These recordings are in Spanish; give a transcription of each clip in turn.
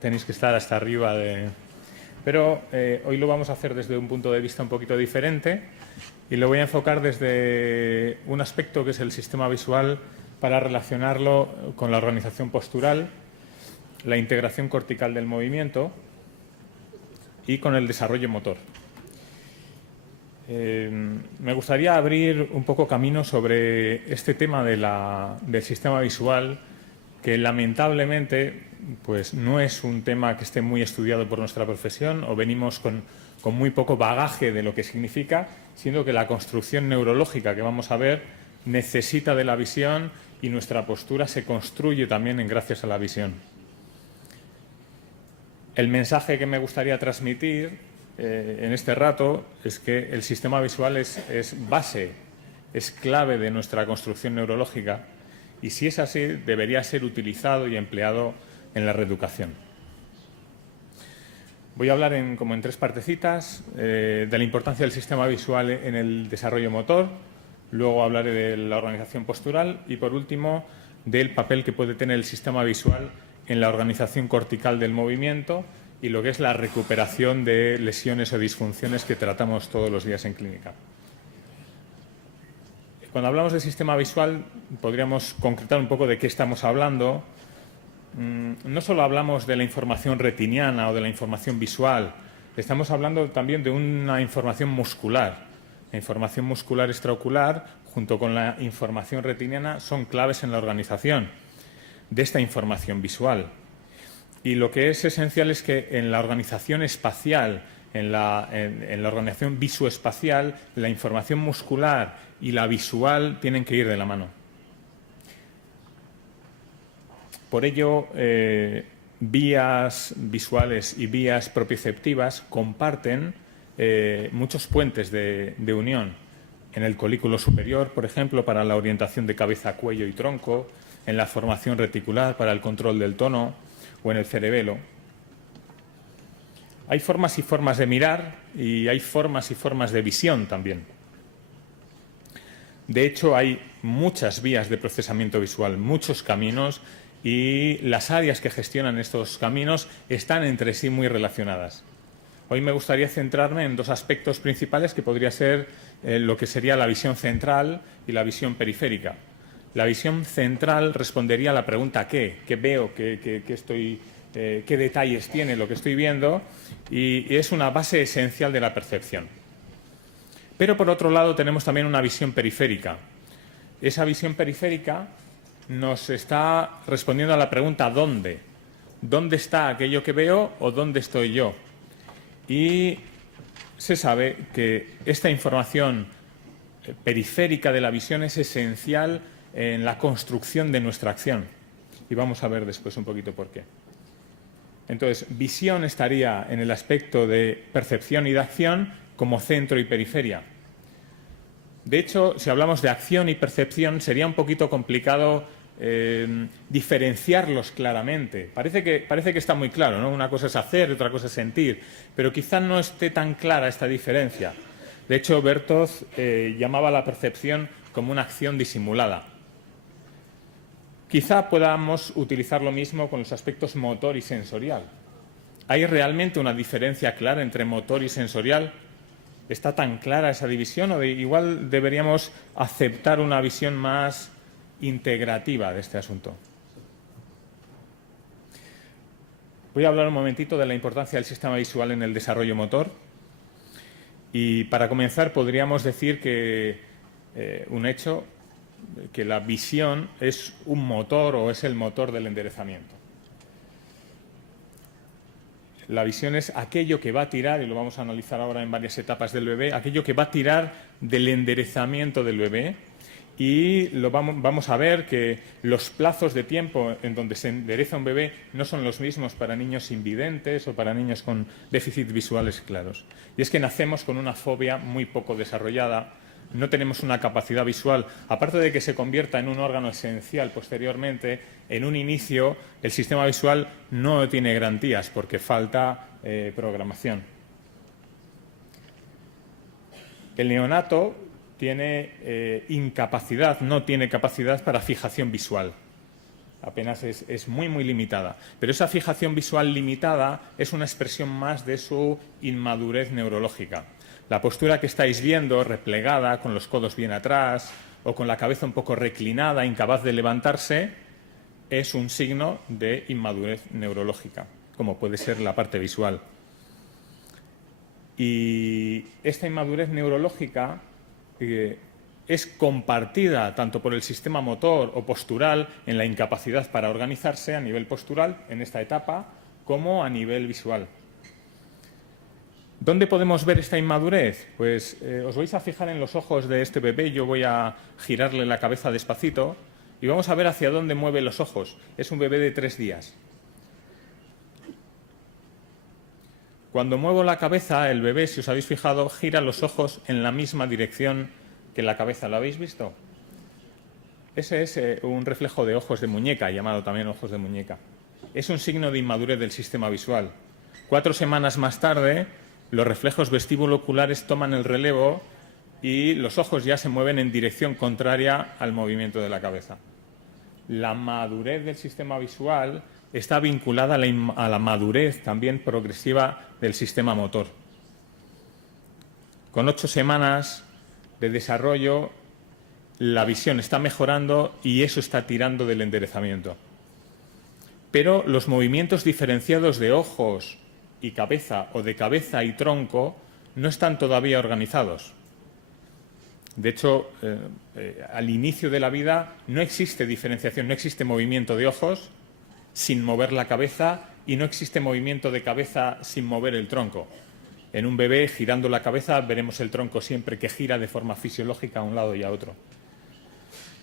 Tenéis que estar hasta arriba de... Pero hoy lo vamos a hacer desde un punto de vista un poquito diferente y lo voy a enfocar desde un aspecto que es el sistema visual para relacionarlo con la organización postural, la integración cortical del movimiento y con el desarrollo motor. Me gustaría abrir un poco camino sobre este tema del sistema visual, que lamentablemente pues no es un tema que esté muy estudiado por nuestra profesión, o venimos con muy poco bagaje de lo que significa, siendo que la construcción neurológica que vamos a ver necesita de la visión y nuestra postura se construye también gracias a la visión. El mensaje que me gustaría transmitir en este rato es que el sistema visual es base, es clave de nuestra construcción neurológica, y si es así, debería ser utilizado y empleado en la reeducación. Voy a hablar como en tres partecitas de la importancia del sistema visual en el desarrollo motor, luego hablaré de la organización postural y, por último, del papel que puede tener el sistema visual en la organización cortical del movimiento y lo que es la recuperación de lesiones o disfunciones que tratamos todos los días en clínica. Cuando hablamos de sistema visual, podríamos concretar un poco de qué estamos hablando. No solo hablamos de la información retiniana o de la información visual, estamos hablando también de una información muscular. La información muscular extraocular, junto con la información retiniana, son claves en la organización de esta información visual. Y lo que es esencial es que en la organización espacial, en la organización visoespacial, la información muscular y la visual tienen que ir de la mano. Por ello, vías visuales y vías propioceptivas comparten muchos puentes de unión. En el colículo superior, por ejemplo, para la orientación de cabeza, cuello y tronco, en la formación reticular para el control del tono o en el cerebelo. Hay formas y formas de mirar y hay formas y formas de visión también. De hecho, hay muchas vías de procesamiento visual, muchos caminos, y las áreas que gestionan estos caminos están entre sí muy relacionadas. Hoy me gustaría centrarme en dos aspectos principales que podría ser lo que sería la visión central y la visión periférica. La visión central respondería a la pregunta ¿qué? ¿Qué veo? ¿Qué detalles tiene lo que estoy viendo? Y es una base esencial de la percepción. Pero por otro lado tenemos también una visión periférica. Esa visión periférica nos está respondiendo a la pregunta ¿dónde? ¿Dónde está aquello que veo o dónde estoy yo? Y se sabe que esta información periférica de la visión es esencial en la construcción de nuestra acción. Y vamos a ver después un poquito por qué. Entonces, visión estaría en el aspecto de percepción y de acción como centro y periferia. De hecho, si hablamos de acción y percepción, sería un poquito complicado diferenciarlos claramente. Parece que está muy claro, ¿no? Una cosa es hacer, otra cosa es sentir, pero quizá no esté tan clara esta diferencia. De hecho, Berthoz llamaba a la percepción como una acción disimulada. Quizá podamos utilizar lo mismo con los aspectos motor y sensorial. ¿Hay realmente una diferencia clara entre motor y sensorial? ¿Está tan clara esa división o igual deberíamos aceptar una visión más integrativa de este asunto? Voy a hablar un momentito de la importancia del sistema visual en el desarrollo motor. Y para comenzar podríamos decir que un hecho, que la visión es un motor o es el motor del enderezamiento. La visión es aquello que va a tirar, y lo vamos a analizar ahora en varias etapas del bebé, aquello que va a tirar del enderezamiento del bebé. Y vamos a ver que los plazos de tiempo en donde se endereza un bebé no son los mismos para niños invidentes o para niños con déficits visuales claros. Y es que nacemos con una fobia muy poco desarrollada, no tenemos una capacidad visual, aparte de que se convierta en un órgano esencial posteriormente, en un inicio el sistema visual no tiene garantías porque falta programación. El neonato tiene incapacidad, no tiene capacidad para fijación visual. Apenas es muy, muy limitada. Pero esa fijación visual limitada es una expresión más de su inmadurez neurológica. La postura que estáis viendo, replegada, con los codos bien atrás o con la cabeza un poco reclinada, incapaz de levantarse, es un signo de inmadurez neurológica, como puede ser la parte visual. Y esta inmadurez neurológica es compartida tanto por el sistema motor o postural en la incapacidad para organizarse a nivel postural en esta etapa, como a nivel visual. ¿Dónde podemos ver esta inmadurez? Pues os vais a fijar en los ojos de este bebé. Yo voy a girarle la cabeza despacito y vamos a ver hacia dónde mueve los ojos. Es un bebé de 3 días. Cuando muevo la cabeza, el bebé, si os habéis fijado, gira los ojos en la misma dirección que la cabeza. ¿Lo habéis visto? Ese es un reflejo de ojos de muñeca, llamado también ojos de muñeca. Es un signo de inmadurez del sistema visual. 4 semanas más tarde, los reflejos vestíbulo-oculares toman el relevo y los ojos ya se mueven en dirección contraria al movimiento de la cabeza. La madurez del sistema visual está vinculada a la madurez también progresiva del sistema motor. Con 8 semanas de desarrollo, la visión está mejorando y eso está tirando del enderezamiento. Pero los movimientos diferenciados de ojos y cabeza o de cabeza y tronco no están todavía organizados. De hecho, al inicio de la vida no existe diferenciación, no existe movimiento de ojos sin mover la cabeza y no existe movimiento de cabeza sin mover el tronco. En un bebé, girando la cabeza, veremos el tronco siempre que gira de forma fisiológica a un lado y a otro.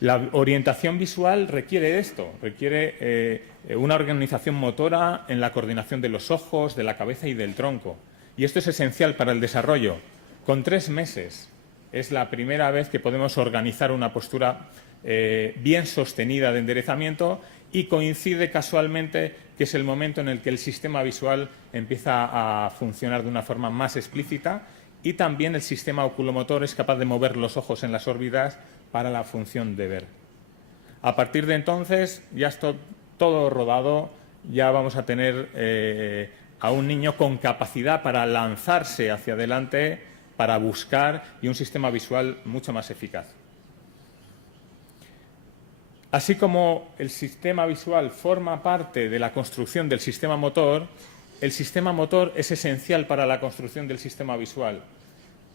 La orientación visual requiere esto, requiere una organización motora en la coordinación de los ojos, de la cabeza y del tronco. Y esto es esencial para el desarrollo. Con 3 meses es la primera vez que podemos organizar una postura bien sostenida de enderezamiento y coincide casualmente que es el momento en el que el sistema visual empieza a funcionar de una forma más explícita y también el sistema oculomotor es capaz de mover los ojos en las órbitas para la función de ver. A partir de entonces ya está todo rodado, ya vamos a tener a un niño con capacidad para lanzarse hacia adelante, para buscar y un sistema visual mucho más eficaz. Así como el sistema visual forma parte de la construcción del sistema motor, el sistema motor es esencial para la construcción del sistema visual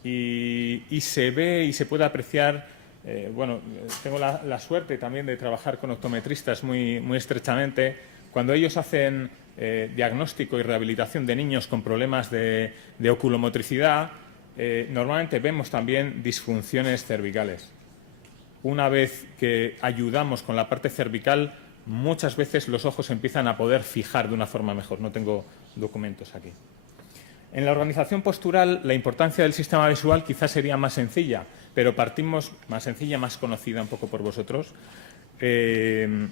y se ve y se puede apreciar. Bueno, tengo la suerte también de trabajar con optometristas muy estrechamente. Cuando ellos hacen diagnóstico y rehabilitación de niños con problemas de oculomotricidad, normalmente vemos también disfunciones cervicales. Una vez que ayudamos con la parte cervical, muchas veces los ojos empiezan a poder fijar de una forma mejor. No tengo documentos aquí. En la organización postural, la importancia del sistema visual quizás sería más sencilla, pero partimos más sencilla, más conocida un poco por vosotros, de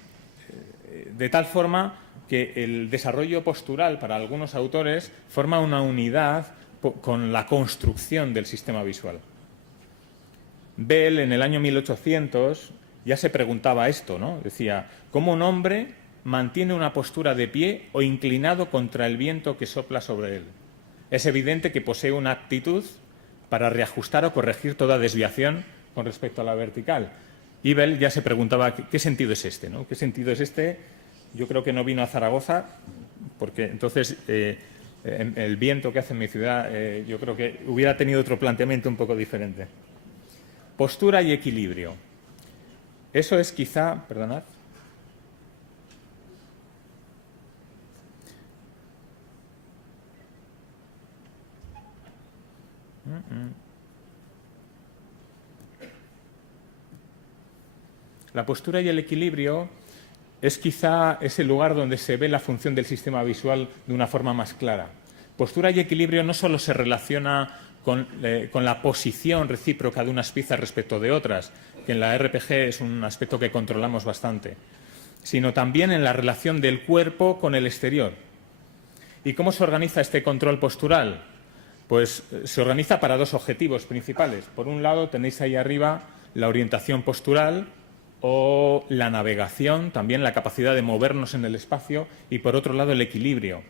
tal forma que el desarrollo postural para algunos autores forma una unidad con la construcción del sistema visual. Bell, en el año 1800, ya se preguntaba esto, ¿no? Decía, ¿cómo un hombre mantiene una postura de pie o inclinado contra el viento que sopla sobre él? Es evidente que posee una aptitud para reajustar o corregir toda desviación con respecto a la vertical. Y Bell ya se preguntaba, ¿qué sentido es este, ¿no? ¿Qué sentido es este? Yo creo que no vino a Zaragoza, porque entonces el viento que hace en mi ciudad, yo creo que hubiera tenido otro planteamiento un poco diferente. Postura y equilibrio. Eso es quizá, perdonad. La postura y el equilibrio es quizá ese lugar donde se ve la función del sistema visual de una forma más clara. Postura y equilibrio no solo se relaciona con la posición recíproca de unas piezas respecto de otras, que en la RPG es un aspecto que controlamos bastante, sino también en la relación del cuerpo con el exterior. ¿Y cómo se organiza este control postural? Pues se organiza para 2 objetivos principales. Por un lado, tenéis ahí arriba la orientación postural, o la navegación, también la capacidad de movernos en el espacio y, por otro lado, el equilibrio.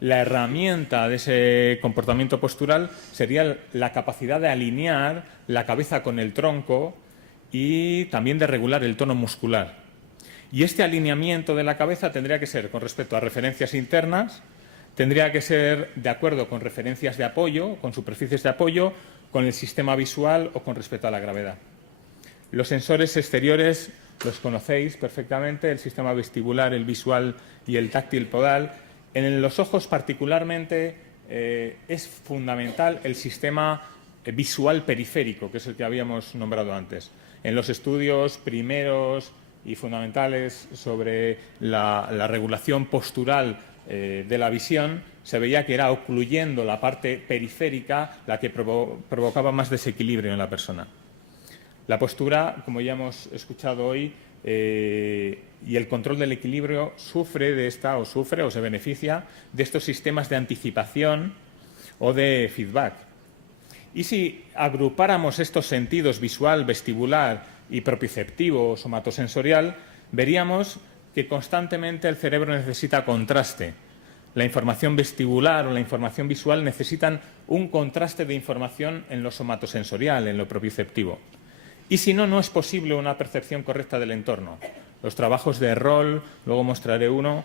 La herramienta de ese comportamiento postural sería la capacidad de alinear la cabeza con el tronco y también de regular el tono muscular. Y este alineamiento de la cabeza tendría que ser con respecto a referencias internas, tendría que ser de acuerdo con referencias de apoyo, con superficies de apoyo, con el sistema visual o con respecto a la gravedad. Los sensores exteriores los conocéis perfectamente, el sistema vestibular, el visual y el táctil podal. En los ojos particularmente es fundamental el sistema visual periférico, que es el que habíamos nombrado antes. En los estudios primeros y fundamentales sobre la regulación postural de la visión, se veía que era ocluyendo la parte periférica la que provocaba más desequilibrio en la persona. La postura, como ya hemos escuchado hoy, y el control del equilibrio sufre o se beneficia de estos sistemas de anticipación o de feedback. Y si agrupáramos estos sentidos visual, vestibular y propioceptivo o somatosensorial, veríamos que constantemente el cerebro necesita contraste. La información vestibular o la información visual necesitan un contraste de información en lo somatosensorial, en lo propioceptivo. Y si no, no es posible una percepción correcta del entorno. Los trabajos de Roll, luego mostraré uno,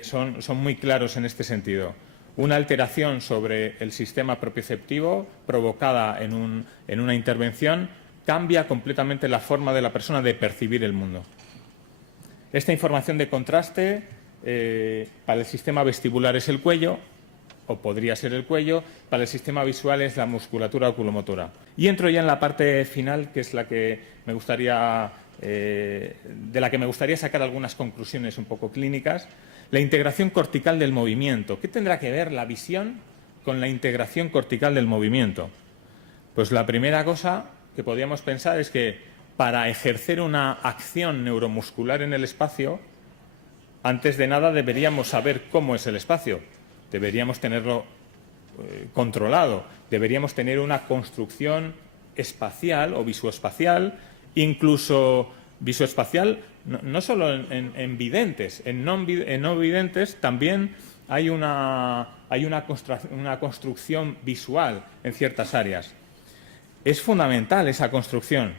son muy claros en este sentido. Una alteración sobre el sistema propioceptivo provocada en una intervención cambia completamente la forma de la persona de percibir el mundo. Esta información de contraste para el sistema vestibular es el cuello, o podría ser el cuello, para el sistema visual es la musculatura oculomotora. Y entro ya en la parte final, que es la que me gustaría, de la que me gustaría sacar algunas conclusiones un poco clínicas. La integración cortical del movimiento. ¿Qué tendrá que ver la visión con la integración cortical del movimiento? Pues la primera cosa que podríamos pensar es que para ejercer una acción neuromuscular en el espacio, antes de nada deberíamos saber cómo es el espacio. Deberíamos tenerlo controlado, deberíamos tener una construcción espacial o visoespacial, incluso visoespacial no solo en videntes, en no videntes también hay una construcción visual en ciertas áreas. Es fundamental esa construcción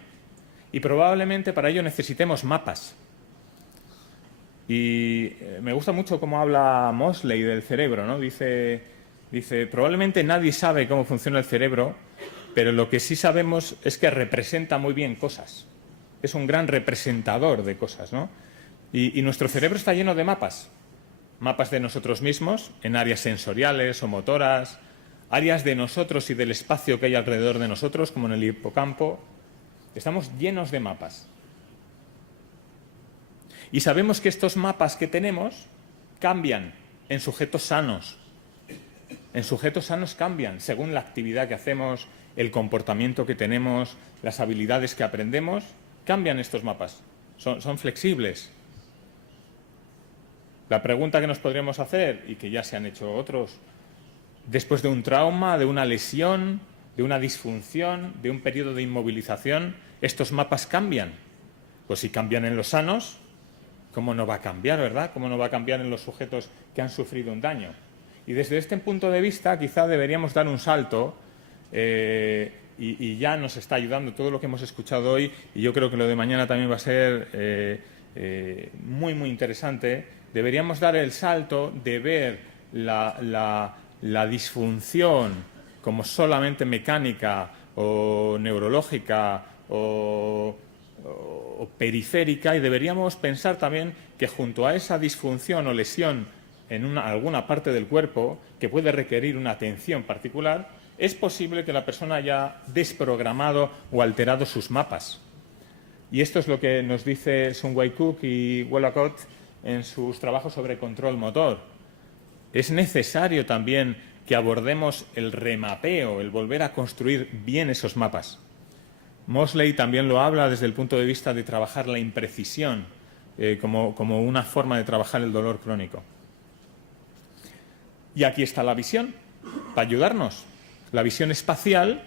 y probablemente para ello necesitemos mapas. Y me gusta mucho cómo habla Mosley del cerebro, ¿no? Dice, probablemente nadie sabe cómo funciona el cerebro, pero lo que sí sabemos es que representa muy bien cosas. Es un gran representador de cosas, ¿no? Y nuestro cerebro está lleno de mapas. Mapas de nosotros mismos, en áreas sensoriales o motoras, áreas de nosotros y del espacio que hay alrededor de nosotros, como en el hipocampo. Estamos llenos de mapas. Y sabemos que estos mapas que tenemos cambian en sujetos sanos. En sujetos sanos cambian según la actividad que hacemos, el comportamiento que tenemos, las habilidades que aprendemos. Cambian estos mapas. Son flexibles. La pregunta que nos podríamos hacer, y que ya se han hecho otros, después de un trauma, de una lesión, de una disfunción, de un periodo de inmovilización, ¿estos mapas cambian? Pues si cambian en los sanos, ¿cómo no va a cambiar, verdad? ¿Cómo no va a cambiar en los sujetos que han sufrido un daño? Y desde este punto de vista quizá deberíamos dar un salto y ya nos está ayudando todo lo que hemos escuchado hoy, y yo creo que lo de mañana también va a ser muy, muy interesante. Deberíamos dar el salto de ver la disfunción como solamente mecánica o neurológica o periférica, y deberíamos pensar también que junto a esa disfunción o lesión en alguna parte del cuerpo que puede requerir una atención particular, es posible que la persona haya desprogramado o alterado sus mapas. Y esto es lo que nos dice Sun-Wei Cook y Wallacott en sus trabajos sobre control motor. Es necesario también que abordemos el remapeo, el volver a construir bien esos mapas. Mosley también lo habla desde el punto de vista de trabajar la imprecisión como una forma de trabajar el dolor crónico. Y aquí está la visión, para ayudarnos. La visión espacial,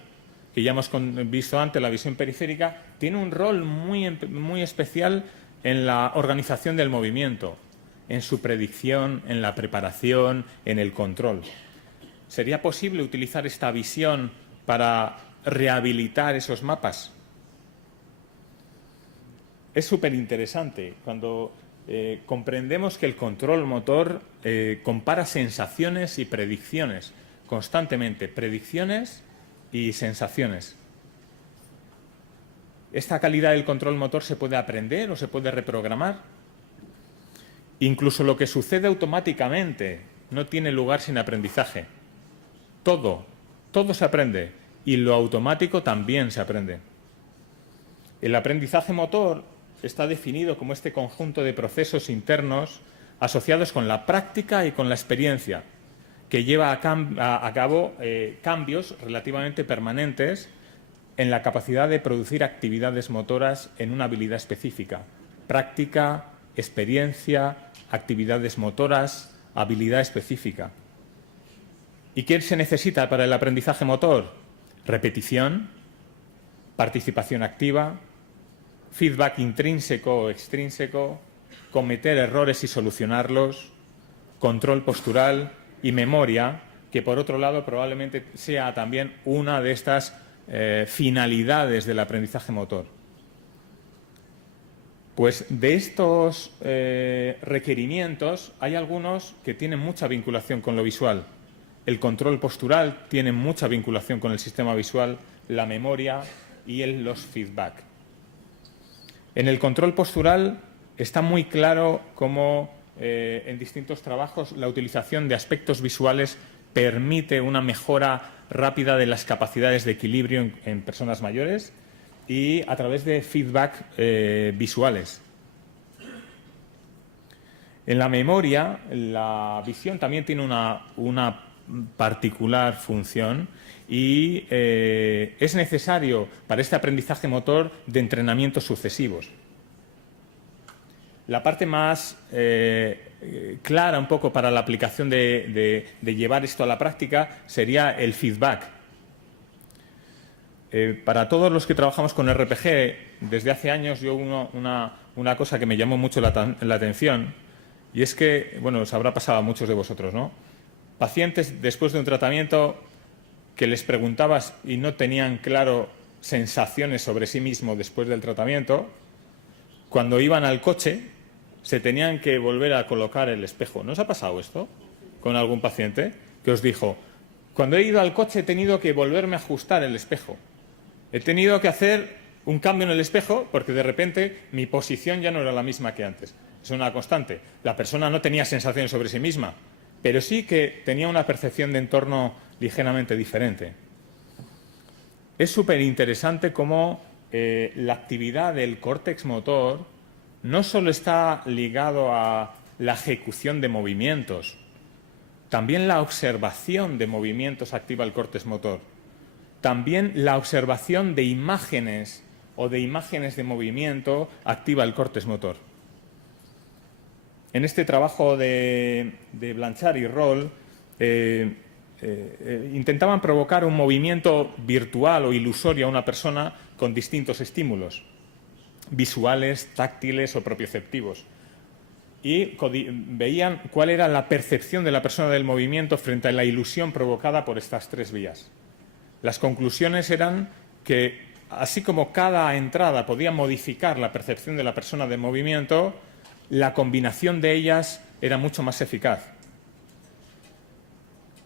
que ya hemos visto antes, la visión periférica, tiene un rol muy especial en la organización del movimiento, en su predicción, en la preparación, en el control. ¿Sería posible utilizar esta visión para rehabilitar esos mapas? Es súper interesante cuando comprendemos que el control motor compara sensaciones y predicciones constantemente, predicciones y sensaciones. ¿Esta calidad del control motor se puede aprender o se puede reprogramar? Incluso lo que sucede automáticamente no tiene lugar sin aprendizaje. Todo se aprende y lo automático también se aprende. El aprendizaje motor está definido como este conjunto de procesos internos asociados con la práctica y con la experiencia, que lleva a cabo cambios relativamente permanentes en la capacidad de producir actividades motoras en una habilidad específica. Práctica, experiencia, actividades motoras, habilidad específica. ¿Y qué se necesita para el aprendizaje motor? Repetición, participación activa, feedback intrínseco o extrínseco, cometer errores y solucionarlos, control postural y memoria, que por otro lado probablemente sea también una de estas finalidades del aprendizaje motor. Pues de estos requerimientos hay algunos que tienen mucha vinculación con lo visual. El control postural tiene mucha vinculación con el sistema visual, la memoria y los feedback. En el control postural está muy claro cómo en distintos trabajos la utilización de aspectos visuales permite una mejora rápida de las capacidades de equilibrio en personas mayores y a través de feedback visuales. En la memoria, la visión también tiene una particular función y es necesario para este aprendizaje motor de entrenamientos sucesivos. La parte más clara un poco para la aplicación de llevar esto a la práctica sería el feedback. Para todos los que trabajamos con RPG, desde hace años yo una cosa que me llamó mucho la atención, y es que, bueno, os habrá pasado a muchos de vosotros, ¿no? Pacientes después de un tratamiento que les preguntabas y no tenían claro sensaciones sobre sí mismos después del tratamiento, cuando iban al coche se tenían que volver a colocar el espejo. ¿No os ha pasado esto con algún paciente que os dijo, cuando he ido al coche he tenido que volverme a ajustar el espejo? He tenido que hacer un cambio en el espejo porque de repente mi posición ya no era la misma que antes. Es una constante. La persona no tenía sensaciones sobre sí misma, pero sí que tenía una percepción de entorno ligeramente diferente. Es súper interesante cómo la actividad del córtex motor no solo está ligado a la ejecución de movimientos, también la observación de movimientos activa el córtex motor. También la observación de imágenes o de imágenes de movimiento activa el córtex motor. En este trabajo de Blanchard y Roll intentaban provocar un movimiento virtual o ilusorio a una persona con distintos estímulos, visuales, táctiles o propioceptivos. Y veían cuál era la percepción de la persona del movimiento frente a la ilusión provocada por estas tres vías. Las conclusiones eran que, así como cada entrada podía modificar la percepción de la persona del movimiento, la combinación de ellas era mucho más eficaz.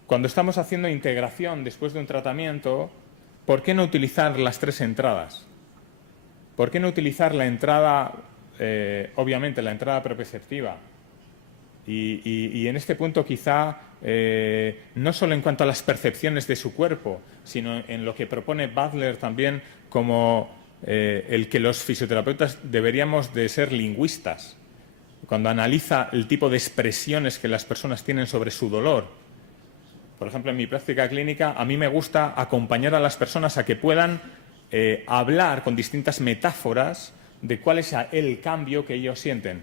Cuando estamos haciendo integración después de un tratamiento, ¿por qué no utilizar las tres entradas? ¿Por qué no utilizar la entrada, obviamente la entrada propioceptiva? Y en este punto quizá no solo en cuanto a las percepciones de su cuerpo, sino en lo que propone Butler también como el que los fisioterapeutas deberíamos de ser lingüistas. Cuando analiza el tipo de expresiones que las personas tienen sobre su dolor. Por ejemplo, en mi práctica clínica a mí me gusta acompañar a las personas a que puedan hablar con distintas metáforas de cuál es el cambio que ellos sienten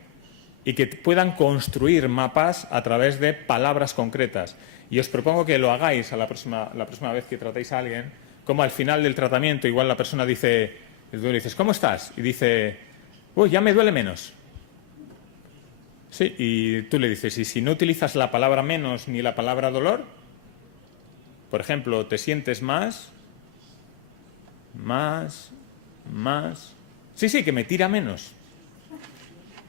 y que puedan construir mapas a través de palabras concretas. Y os propongo que lo hagáis la próxima vez que tratéis a alguien, como al final del tratamiento igual la persona dice, Y tú le dices, ¿cómo estás? Y dice, uy, ya me duele menos. Sí, y tú le dices, ¿y si no utilizas la palabra menos ni la palabra dolor? Por ejemplo, ¿te sientes más? Sí, que me tira menos.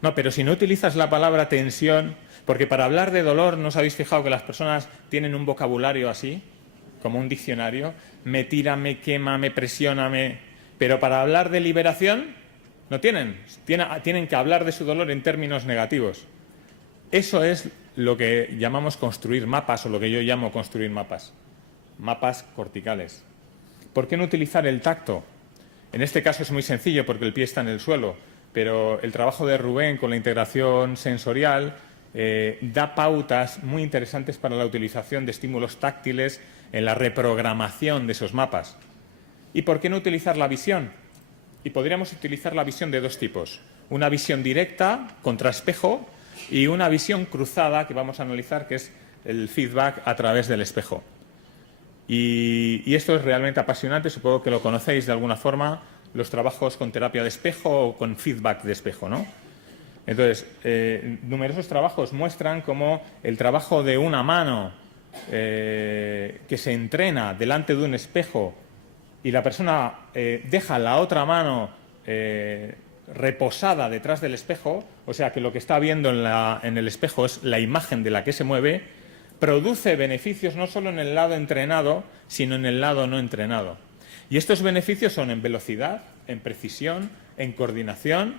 No, pero si no utilizas la palabra tensión, porque para hablar de dolor, ¿no os habéis fijado que las personas tienen un vocabulario así, como un diccionario? Me tira, me quema, me presiona, Pero para hablar de liberación, no tienen. Tienen que hablar de su dolor en términos negativos. Eso es lo que llamamos construir mapas, o lo que yo llamo construir mapas. Mapas corticales. ¿Por qué no utilizar el tacto? En este caso es muy sencillo porque el pie está en el suelo, pero el trabajo de Rubén con la integración sensorial da pautas muy interesantes para la utilización de estímulos táctiles en la reprogramación de esos mapas. ¿Y por qué no utilizar la visión? Y podríamos utilizar la visión de dos tipos. Una visión directa, contra espejo, y una visión cruzada que vamos a analizar, que es el feedback a través del espejo. Y esto es realmente apasionante, supongo que lo conocéis de alguna forma, los trabajos con terapia de espejo o con feedback de espejo, ¿no? Entonces, numerosos trabajos muestran cómo el trabajo de una mano que se entrena delante de un espejo y la persona deja la otra mano reposada detrás del espejo, o sea que lo que está viendo en el espejo es la imagen de la que se mueve, produce beneficios no solo en el lado entrenado, sino en el lado no entrenado. Y estos beneficios son en velocidad, en precisión, en coordinación.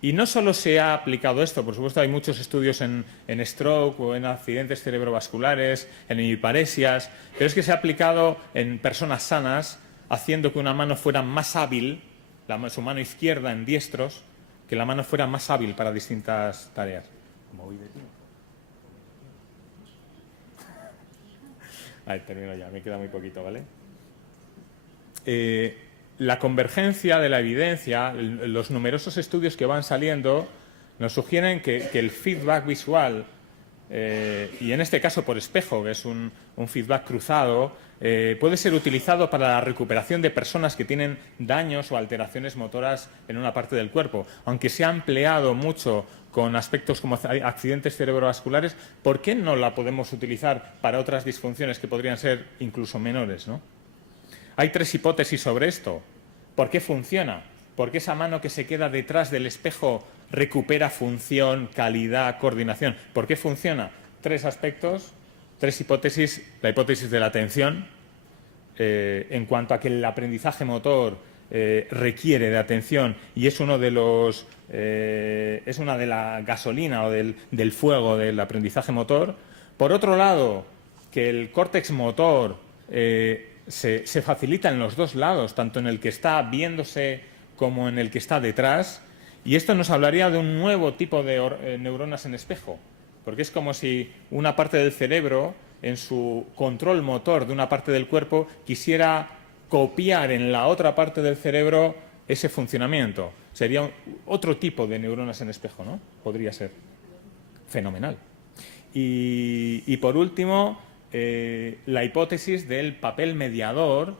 Y no solo se ha aplicado esto, por supuesto hay muchos estudios en stroke o en accidentes cerebrovasculares, en hemiparesias, pero es que se ha aplicado en personas sanas, haciendo que una mano fuera más hábil, su mano izquierda en diestros, que la mano fuera más hábil para distintas tareas. ¿Cómo voy de tiempo? Termino ya, me queda muy poquito, ¿vale? La convergencia de la evidencia, los numerosos estudios que van saliendo, nos sugieren que el feedback visual, y en este caso por espejo, que es un feedback cruzado, puede ser utilizado para la recuperación de personas que tienen daños o alteraciones motoras en una parte del cuerpo. Aunque se ha empleado mucho con aspectos como accidentes cerebrovasculares, ¿por qué no la podemos utilizar para otras disfunciones que podrían ser incluso menores, ¿no? Hay tres hipótesis sobre esto. ¿Por qué funciona? ¿Por qué esa mano que se queda detrás del espejo recupera función, calidad, coordinación? ¿Por qué funciona? Tres aspectos, tres hipótesis. La hipótesis de la atención, en cuanto a que el aprendizaje motor requiere de atención y es uno de los es una de la gasolina o del fuego del aprendizaje motor. Por otro lado, que el córtex motor se facilita en los dos lados, tanto en el que está viéndose como en el que está detrás, y esto nos hablaría de un nuevo tipo de neuronas en espejo, porque es como si una parte del cerebro, en su control motor de una parte del cuerpo, quisiera copiar en la otra parte del cerebro ese funcionamiento. Sería otro tipo de neuronas en espejo, ¿no? Podría ser. Fenomenal. Y por último, la hipótesis del papel mediador,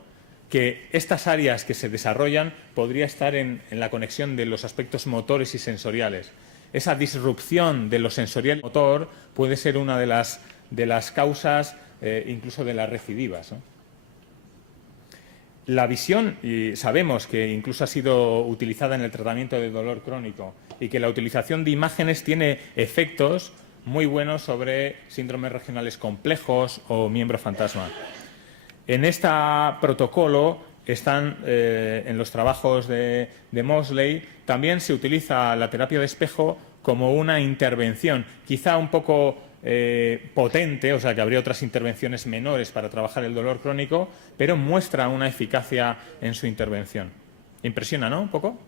que estas áreas que se desarrollan podría estar en la conexión de los aspectos motores y sensoriales. Esa disrupción de lo sensorial y motor puede ser una de las causas incluso de las recidivas, ¿no? La visión, y sabemos que incluso ha sido utilizada en el tratamiento del dolor crónico y que la utilización de imágenes tiene efectos muy buenos sobre síndromes regionales complejos o miembro fantasma. En este protocolo están, en los trabajos de Mosley, también se utiliza la terapia de espejo como una intervención, quizá un poco potente, o sea que habría otras intervenciones menores para trabajar el dolor crónico, pero muestra una eficacia en su intervención. Impresiona, ¿no? ¿Un poco?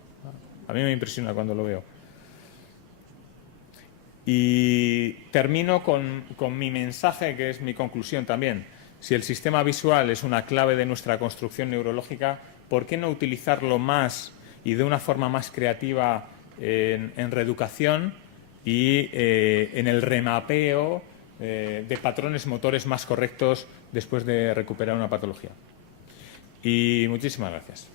A mí me impresiona cuando lo veo. Y termino con mi mensaje, que es mi conclusión también. Si el sistema visual es una clave de nuestra construcción neurológica, ¿por qué no utilizarlo más y de una forma más creativa en reeducación y en el remapeo de patrones motores más correctos después de recuperar una patología? Y muchísimas gracias.